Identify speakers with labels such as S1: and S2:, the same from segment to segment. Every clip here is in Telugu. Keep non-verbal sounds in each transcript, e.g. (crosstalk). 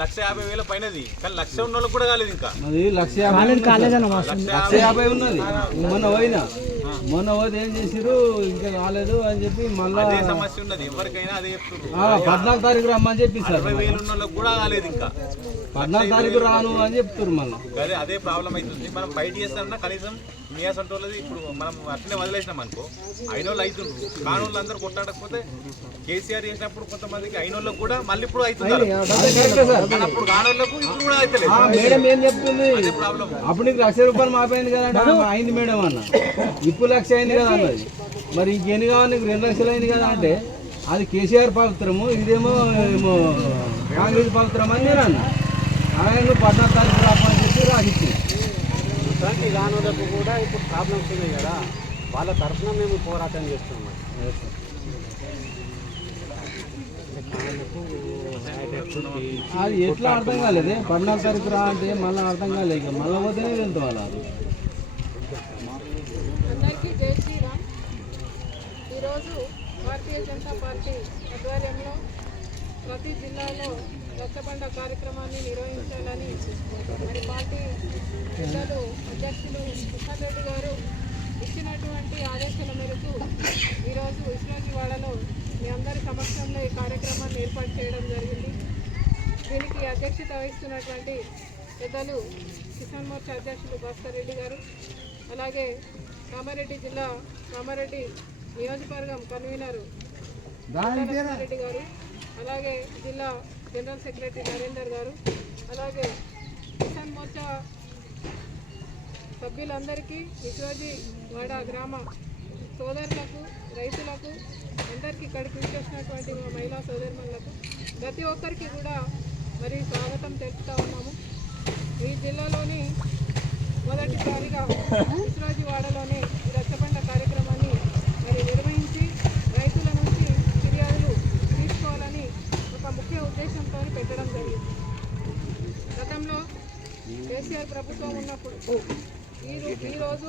S1: లక్ష యాభై వేల పైనది. కానీ లక్ష ఉన్న వాళ్ళకి కూడా కాలేదు ఇంకా.
S2: లక్ష
S1: లక్ష
S2: యాభై ఉన్నది. మొన్న పోయినా? మొన్న పోతే ఏం చేసిరు ఇంకా రాలేదు అని చెప్పి మళ్ళీ
S1: సమస్య ఉన్నది. ఎవరికైనా అదే చెప్తున్నారు.
S2: పద్నాలుగు తారీఖు రమ్మని చెప్పి
S1: అరవై వేలు ఉన్న వాళ్ళకి కూడా కాలేదు ఇంకా.
S2: పద్నాలుగు తారీఖు రాను అని చెప్తున్నారు మళ్ళీ.
S1: అదే ప్రాబ్లం అవుతుంది. మనం బయట చేస్తామన్నా కనీసం మీ వాళ్ళది ఇప్పుడు మనం అట్లనే వదిలేసినాం అనుకో అయిన వాళ్ళు అవుతుండ్రు కాని వాళ్ళు అందరూ కొట్టాడకపోతే కేసీఆర్ చేసినప్పుడు కొంతమందికి అయిన వాళ్ళకి కూడా మళ్ళీ ఇప్పుడు అవుతున్నారు. కానీ అప్పుడు కాని వాళ్ళకు ఇప్పుడు కూడా అవుతలేదు.
S2: మేడం ఏం చెప్తుంది?
S1: ప్రాబ్లం
S2: అప్పుడు నీకు లక్ష రూపాయలు మాపోయింది కదా అయింది మేడం అన్న. ఇప్పుడు లక్ష అయింది కదా అన్నది. మరి ఇంకెన్ని కావాలి నీకు? రెండు లక్షలు అయింది కదా అంటే అది కేసీఆర్ పవిత్రము ఇదేమో ఏమో కాంగ్రెస్ పవిత్రం అని నేను అన్న. ఆయన పద్నాలుగు తారీఖు రాపని చెప్పి రాసిచ్చింది.
S3: ఇట్లాంటి కానులకు కూడా ఇప్పుడు ప్రాబ్లమ్స్ ఉన్నాయి కదా. వాళ్ళ తరఫున మేము పోరాటం చేస్తున్నాం.
S2: అది ఎట్లా అర్థం కాలేదే? పద్నాలుగు తారీఖు రా అంటే మళ్ళీ అర్థం కాలేదు ఇక. మళ్ళీ పోతేనే వెళ్తాం అలా
S4: అందరికీ జై శ్రీరామ్. ఈరోజు భారతీయ జనతా పార్టీ ఆధ్వర్యంలో ప్రతి జిల్లాలో రచ్చబండ కార్యక్రమాన్ని నిర్వహించాలని మరి పార్టీ పెద్దలు అధ్యక్షులు కిషన్ రెడ్డి గారు ఇచ్చినటువంటి ఆదేశాల మేరకు ఈరోజు విశ్వజీవాడలో మీ అందరి సమక్షంలో ఈ కార్యక్రమాన్ని ఏర్పాటు చేయడం జరిగింది. దీనికి అధ్యక్షత వహిస్తున్నటువంటి పెద్దలు కిసాన్ మోర్చా అధ్యక్షులు భాస్కర్ రెడ్డి గారు అలాగే కామారెడ్డి జిల్లా కామారెడ్డి నియోజకవర్గం కన్వీనర్ రెడ్డి గారు అలాగే జిల్లా జనరల్ సెక్రటరీ నరేందర్ గారు అలాగే కిసాన్ మోర్చా సభ్యులందరికీ విశ్వజీ వాడ గ్రామ సోదరులకు రైతులకు అందరికీ ఇక్కడికి వచ్చేసినటువంటి మా మహిళా సోదరులకు ప్రతి ఒక్కరికి కూడా మరి స్వాగతం తెలుపుతా ఉన్నాము. ఈ జిల్లాలోని మొదటిసారిగా ఈ (laughs) పెట్టడం జరిగింది. గతంలో కేసీఆర్ ప్రభుత్వం ఉన్నప్పుడు ఈ ఈరోజు రోజు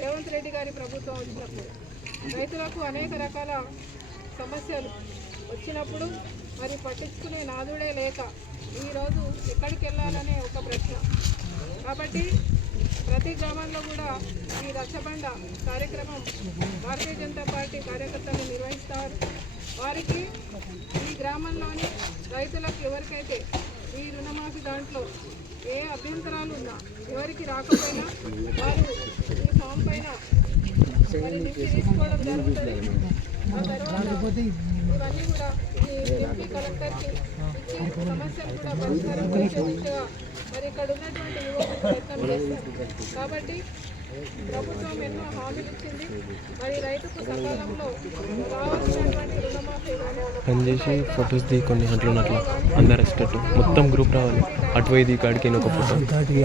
S4: రేవంత్ రెడ్డి గారి ప్రభుత్వం వచ్చినప్పుడు రైతులకు అనేక రకాల సమస్యలు వచ్చినప్పుడు మరి పట్టించుకునే నాదుడే లేక ఈరోజు ఎక్కడికి వెళ్ళాలనే ఒక ప్రశ్న. కాబట్టి ప్రతి గ్రామంలో కూడా ఈ రచ్చబండ కార్యక్రమం భారతీయ జనతా పార్టీ కార్యకర్తలు నిర్వహిస్తారు. వారికి ఈ గ్రామంలోని రైతులకు ఎవరికైతే ఈ రుణమాఫీ దాంట్లో ఏ అభ్యంతరాలు ఉన్నా ఎవరికి రాకపోయినా వారు ఈ ఫామ్ పైన మరి తీసుకోవడం జరుగుతుంది. ఆ తర్వాత ఇవన్నీ కూడా ఈ ఎంపీ కలెక్టర్కి సమస్యలు కూడా పరిష్కారం చేసే దిశగా మరి ఇక్కడ ఉన్నటువంటి యువకులు ప్రయత్నం చేస్తారు. కాబట్టి ప్రభుత్వం ఎన్నో హామీలు ఇచ్చింది. మరి రైతుకు సకాలంలో రుణమాఫీ
S5: ఫొటోస్ దిగి కొన్ని అట్లా అట్లా అందరు వచ్చేటట్టు మొత్తం గ్రూప్ రావాలి. అటు పోయి దిగి కాడికి ఒక ఫోటో.
S4: అందరికీ